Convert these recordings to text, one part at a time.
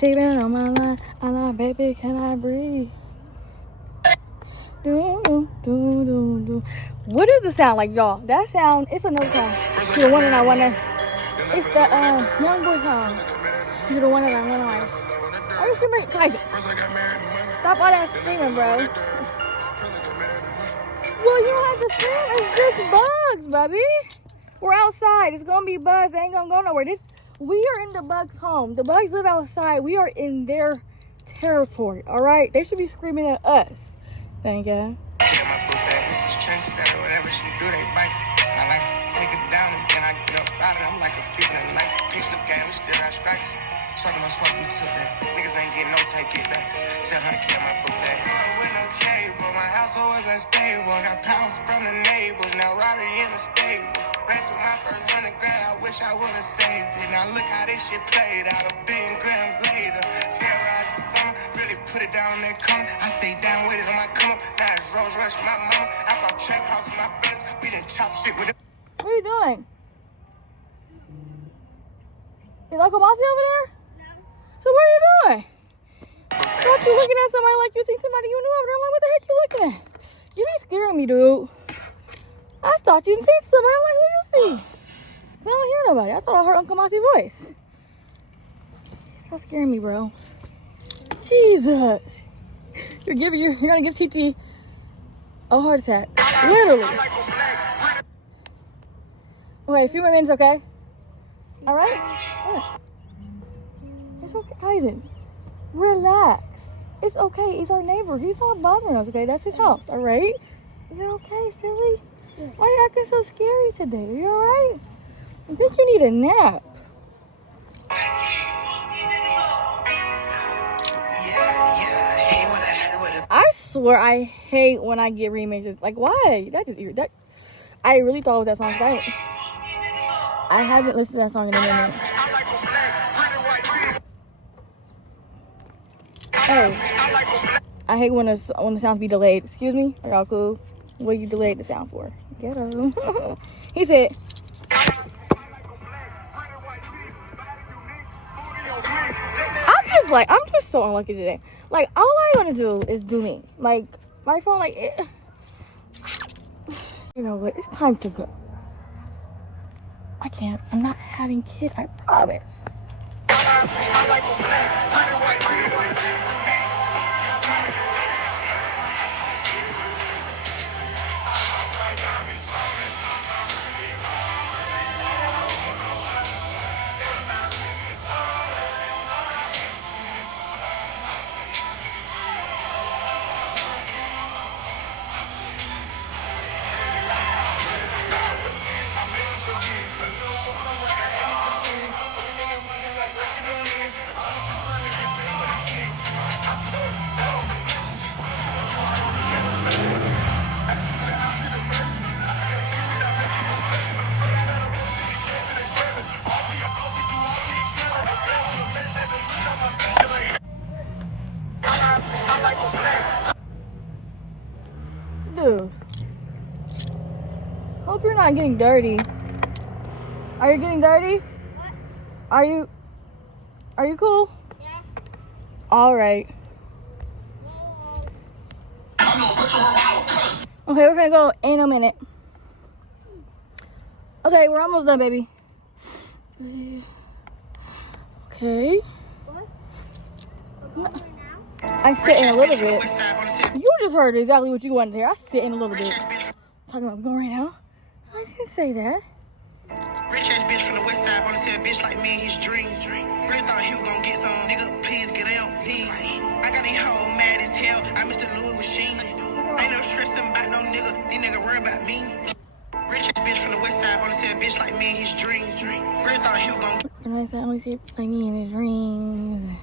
She been on my line. I like, baby, can I breathe? Do, do, do, do, do. What does it sound like, y'all? That sound, it's another song. To the one that I wanna. It's the young boy song. To the one that I wanna like. Are you screaming? Tyson. Stop all that screaming, bro. Well, you don't have to scream. It's just bugs, baby. We're outside. It's gonna be bugs. They ain't gonna go nowhere. We are in the bugs' home. The bugs live outside. We are in their territory. All right. They should be screaming at us. Thank you. Talking about swap, we took that. Niggas ain't getting no take it back. 700K on my book bag. With no cable, my household was unstable. Got pounds from the neighbors, now Raleigh in the stable. Ran through my first 100 grand, I wish I would've saved it. Now look how this shit played out, a billion grams later. Terrorized the summer, really put it down on that corner. I stayed down with it on my come up. Now it's Rolls Royce with my mama. I bought trap house with my friends. We done chop shit with it. What are you doing? You like a bossy over there? So what are you doing? Thought you looking at somebody like you see somebody you knew over there. I'm like, what the heck you looking at? You ain't scaring me, dude. I thought you seen somebody. I'm like, who you see? I don't hear nobody. I thought I heard Uncle Mossy's voice. Stop scaring me, bro. Jesus. You're gonna give TT a heart attack. Literally. Okay, a few more minutes, okay? All right? Yeah. It's okay, Tyson. Relax. It's okay. He's our neighbor. He's not bothering us, okay? That's his house, all right? You're okay, silly? Why are you acting so scary today? Are you all right? I think you need a nap. I swear I hate when I get remixes. Like, why? That I really thought it was that song. I haven't listened to that song in a minute. Hey, I hate when the sounds be delayed. Excuse me? Are y'all cool? What you delayed the sound for? Get him. He said. I'm just so unlucky today. Like, all I want to do is do me. Like, my phone, like, you know what? It's time to go. I can't. I'm not having kids. I promise. Dude, hope you're not getting dirty. Are you getting dirty? What? Are you cool? Yeah. All right. Okay, we're gonna go in a minute. Okay, we're almost done, baby. Okay. What? No. I sit in a little bit. You just heard exactly what you wanted to hear. I sit in a little bit. Talking about going right now? I didn't say that. Rich ass bitch from the west side, wanna see a bitch like me in his dream. Really thought he was gonna get some. Nigga, please get out, please. I got these hoes mad as hell. I missed the Louis machine. Ain't no stressing about no nigga. These niggas worry about me. Rich ass bitch from the west side, wanna see a bitch like me in his dream. Really thought he was gonna. And I said, only see like me in his dreams.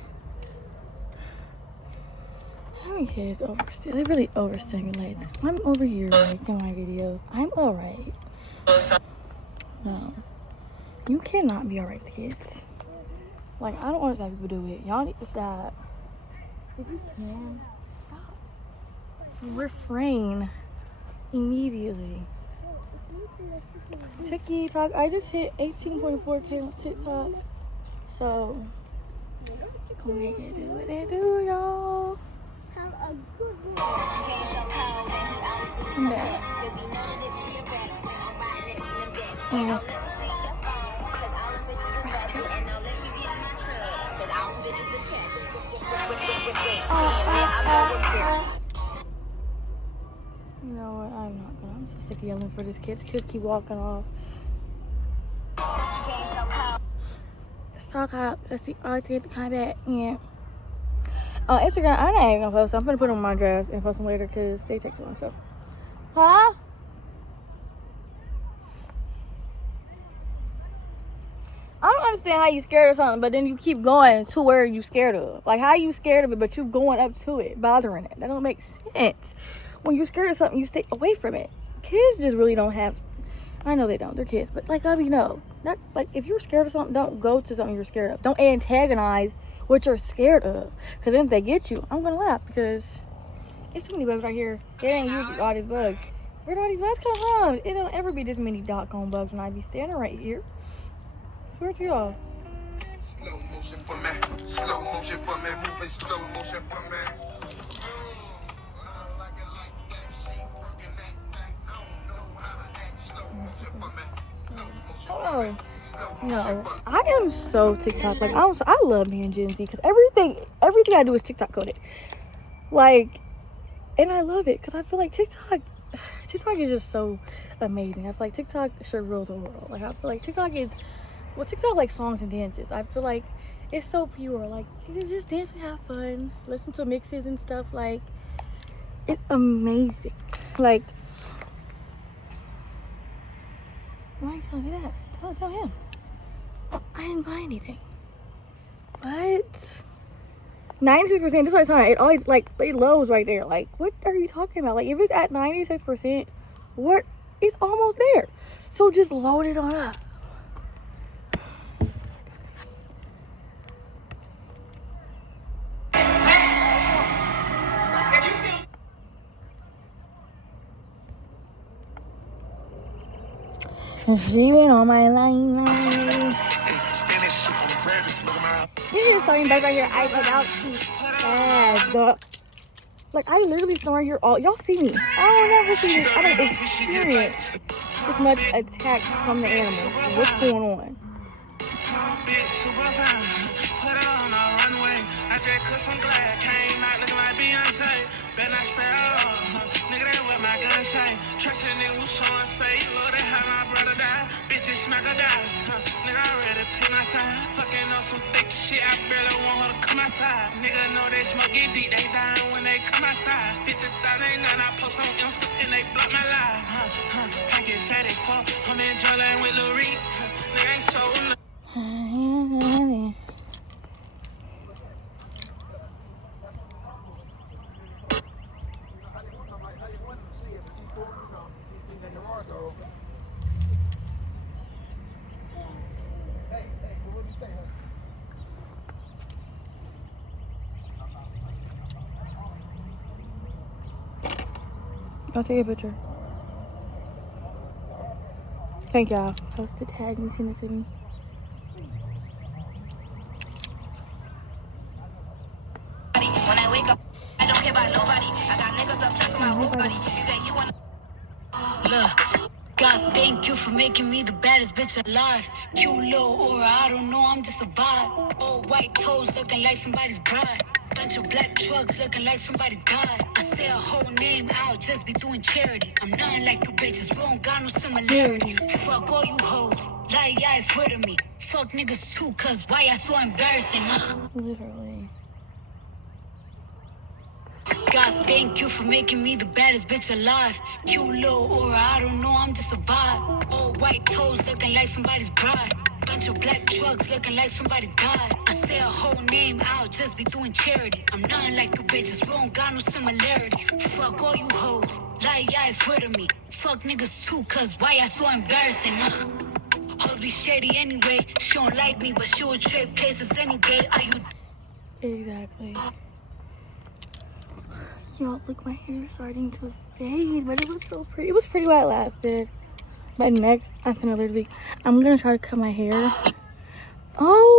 Having kids they really overstimulate. I'm over here making my videos. I'm alright. No. You cannot be alright with kids. Like, I don't understand people do it. Y'all need to stop. If you can, stop. Refrain immediately. TikTok, I just hit 18.4K on TikTok. So, Gonna make it do what they do, y'all. Have a good one. I'm back. You know what? I'm not gonna. I'm so sick of yelling for this kid. This kid keep walking off. Let's talk out. Let's see. Oh, let's get the time back. Yeah. On Instagram, I'm not even gonna post. I'm gonna put them on my drafts and post them later because they take too long. So, huh? I don't understand how you scared of something, but then you keep going to where you scared of. Like, how you scared of it, but you going up to it, bothering it. That don't make sense. When you're scared of something, you stay away from it. Kids just really don't have. I know they don't. They're kids, but like, I mean, no. That's like, if you're scared of something, don't go to something you're scared of. Don't antagonize what you're scared of. Because then if they get you, I'm gonna laugh because it's too many bugs right here. They ain't using all these bugs. Where do all these bugs come from? It don't ever be this many doggone bugs when I be standing right here. Swear to y'all. Slow motion for me. Slow motion for me. Moving slow motion for me. Oh no, I am so TikTok. Like I love being Gen Z because everything I do is TikTok coded. Like, and I love it because I feel like TikTok is just so amazing. I feel like TikTok should rule the world. Like I feel like TikTok like songs and dances. I feel like it's so pure. Like you just dance and have fun, listen to mixes and stuff. Like it's amazing. Like. Why are you telling me that? Tell him. I didn't buy anything. What? 96%. That's what I saw. It always like it lows right there. Like, what are you talking about? Like, if it's at 96%, what? It's almost there. So just load it on up. She been on my line. This is starting back right here. I come out too bad. Like I literally snore here all. Y'all see me? I don't never see this. I don't experience this much attack from the animals. What's going on? Trust a nigga who's showing fake. Lord, they how my brother died. Bitches smack her down. Nigga, I ready to pick my side. Fucking on some thick shit. I barely want her to come outside. Nigga know they smoking deep. They dying when they come outside. 50,000 ain't nothing. I post on Insta and they block my live. Pocket fatty fuck. I'm in Joyland with Lil Reed. Nigga ain't so I'll take a picture. Thank y'all. Post the tag and send it to me. When I wake up, I don't care about nobody. I got niggas up for my whole body. He said he wanna. Look, God, thank you for making me the baddest bitch alive. Cute little aura, I don't know, I'm just a vibe. All white toes looking like somebody's bride. Bunch of black trucks looking like somebody died. I say a whole name, I'll just be doing charity. I'm nothing like you bitches, we don't got no similarities. Fuck all you hoes, lie, yeah, swear to me. Fuck niggas too, cause why y'all so embarrassing, Literally. God, thank you for making me the baddest bitch alive. Cute little aura, I don't know, I'm just a vibe. All white toes looking like somebody's bride. Bunch of black trucks looking like somebody died. I say a whole name, I'll just be doing charity. I'm nothing like you bitches, we don't got no similarities. Fuck all you hoes, lie, yeah, swear to me. Fuck niggas too, cause why y'all so embarrassing, Hoes be shady anyway. She don't like me, but she will trade places any day. Are you? Exactly. Y'all, look, my hair is starting to fade, but it was so pretty. It was pretty while it lasted. But next, I'm gonna try to cut my hair. Oh.